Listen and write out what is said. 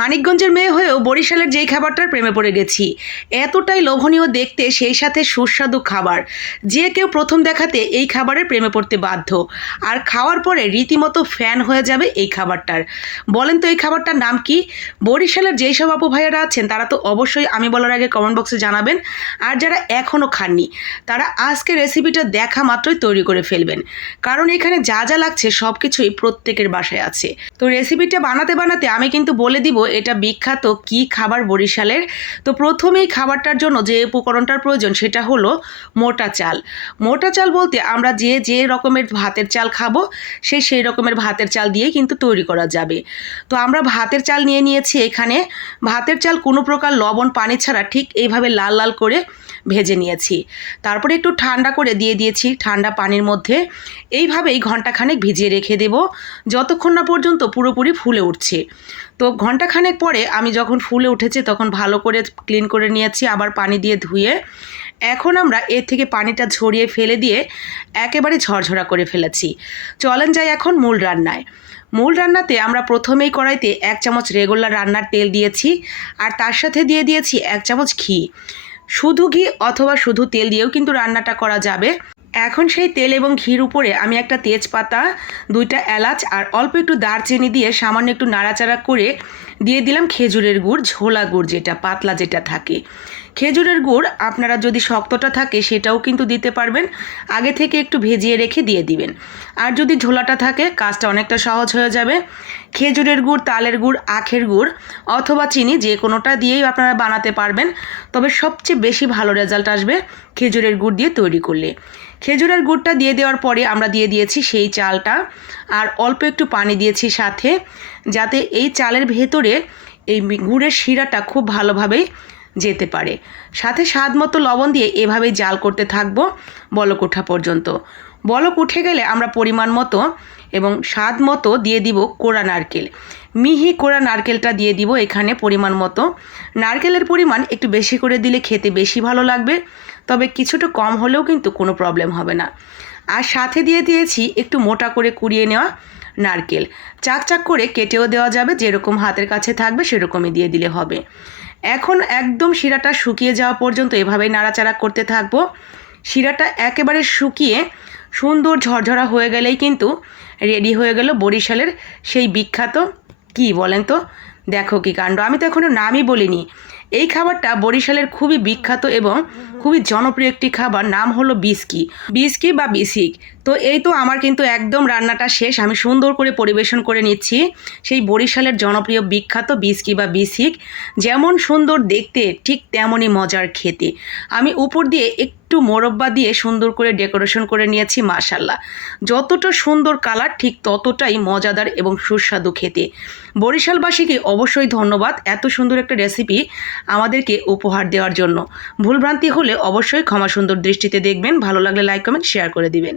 মানিকগঞ্জের মেয়ে হয়েও বরিশালের যেই খাবারটার প্রেমে পড়ে গেছি। এতটাই লোভনীয় দেখতে, সেই সাথে সুস্বাদু খাবার। যে কেউ প্রথম দেখাতে এই খাবারের প্রেমে পড়তে বাধ্য। আর খাওয়ার পরে রীতিমতো ফ্যান হয়ে যাবে এই খাবারটার। বলেন তো এই খাবারটার নাম কি? বরিশালের যেই সব আপু ভাইয়ারা আছেন, তারা তো অবশ্যই আমি বলার আগে কমেন্ট বক্সে জানাবেন। আর যারা এখনও খাননি, তারা আজকে রেসিপিটা দেখা মাত্রই তৈরি করে ফেলবেন। কারণ এখানে যা যা লাগছে সব কিছুই প্রত্যেকের বাসায় আছে। তো রেসিপিটা বানাতে বানাতে আমি কিন্তু বলে দিব এটা বিখ্যাত কি খাবার বরিশালের? তো প্রথমেই খাবারটার জন্য যে উপকরণটার প্রয়োজন সেটা হলো মোটা চাল। মোটা চাল বলতে আমরা যে যে রকমের ভাতের চাল খাব, সে সেই রকমের ভাতের চাল দিয়ে কিন্তু তৈরি করা যাবে। তো আমরা ভাতের চাল নিয়ে নিয়েছি এখানে। ভাতের চাল কোনো প্রকার লবণ, পানি ছাড়া ঠিক এইভাবে লাল লাল করে ভেজে নিয়েছি। তারপরে একটু ঠান্ডা করে দিয়ে দিয়েছি ঠান্ডা পানির মধ্যে। এইভাবেই ঘন্টাখানেক ভিজিয়ে রেখে দেব। যতক্ষণ না পর্যন্ত পুরোপুরি ফুলে উঠছে। তো ঘন্টাখানেক পরে আমি যখন ফুলে উঠেছে তখন ভালো করে ক্লিন করে নিয়েছি, আবার পানি দিয়ে ধুয়ে। এখন আমরা এর থেকে পানিটা ঝরিয়ে ফেলে দিয়ে একেবারে ঝরঝরা করে ফেলেছি। চলেন যাই এখন মূল রান্নায়। মূল রান্নাতে আমরা প্রথমেই কড়াইতে এক চামচ রেগুলার রান্নার তেল দিয়েছি আর তার সাথে দিয়ে দিয়েছি এক চামচ ঘি। শুধু ঘি অথবা শুধু তেল দিয়েও কিন্তু রান্নাটা করা যাবে। এখন সেই তেল এবং ঘির উপরে আমি একটা তেজপাতা, দুইটা এলাচ আর অল্প একটু দারচিনি দিয়ে সামান্য একটু নাড়াচাড়া করে দিয়ে দিলাম খেজুরের গুড়, ঝোলা গুড় যেটা, পাতলা যেটা থাকে। খেজুরের গুড় আপনারা যদি শক্তটা থাকে সেটাও কিন্তু দিতে পারবেন। আগে থেকে একটু ভেজিয়ে রেখে দিয়ে দিবেন। আর যদি ঝোলাটা থাকে, কাজটা অনেকটা সহজ হয়ে যাবে। খেজুরের গুড়, তালের গুড়, আখের গুড় অথবা চিনি যে কোনোটা দিয়েই আপনারা বানাতে পারবেন। তবে সবচেয়ে বেশি ভালো রেজাল্ট আসবে খেজুরের গুড় দিয়ে তৈরি করলে। খেজুরের গুড়টা দিয়ে দেওয়ার পরে আমরা দিয়ে দিয়েছি সেই চালটা। আর অল্প একটু পানি দিয়েছি সাথে, যাতে এই চালের ভেতরে এই গুড়ের শিরাটা খুব ভালোভাবে যেতে পারে। সাথে স্বাদ মতো লবণ দিয়ে এভাবেই জাল করতে থাকব বলক ওঠা পর্যন্ত। বলক উঠে গেলে আমরা পরিমাণ মতো এবং স্বাদ মতো দিয়ে দিব কোড়া নারকেল। মিহি কোড়া নারকেলটা দিয়ে দিব এখানে পরিমাণ মতো। নারকেলের পরিমাণ একটু বেশি করে দিলে খেতে বেশি ভালো লাগবে, তবে কিছুটা কম হলেও কিন্তু কোনো প্রবলেম হবে না। আর সাথে দিয়ে দিয়েছি একটু মোটা করে কুড়িয়ে নেওয়া নারকেল। চাক চাক করে কেটেও দেওয়া যাবে, যেরকম হাতের কাছে থাকবে সেরকমই দিয়ে দিলে হবে। এখন একদম শিরাটা শুকিয়ে যাওয়া পর্যন্ত এভাবেই নাড়াচাড়া করতে থাকব। শিরাটা একেবারে শুকিয়ে সুন্দর ঝরঝরা হয়ে গেলেই কিন্তু রেডি হয়ে গেল বরিশালের সেই বিখ্যাত কি বলেন তো? দেখো কি কাণ্ড। আমি তো এখনও নামই বলিনি। এই খাবারটা বরিশালের খুবই বিখ্যাত এবং খুবই জনপ্রিয় একটি খাবার, নাম হলো বিস্কি। বিস্কি বা বিসিক। তো এই তো আমার কিন্তু একদম রান্নাটা শেষ। আমি সুন্দর করে পরিবেশন করে নিচ্ছি সেই বরিশালের জনপ্রিয় বিখ্যাত বিস্কি বা বিসিক। যেমন সুন্দর দেখতে, ঠিক তেমনই মজার খেতে। আমি উপর দিয়ে একটু মোরব্বা দিয়ে সুন্দর করে ডেকোরেশন করে নিয়েছি মাশাল্লাহ যতটা সুন্দর কালার, ঠিক ততটাই মজাদার এবং সুস্বাদু খেতে। বরিশালবাসীকে অবশ্যই ধন্যবাদ এত সুন্দর একটা রেসিপি আমাদেরকে উপহার দেওয়ার জন্য। ভুলভ্রান্তি হলে অবশ্যই ক্ষমা সুন্দর দৃষ্টিতে দেখবেন, ভালো লাগলে লাইক কমেন্ট শেয়ার করে দিবেন।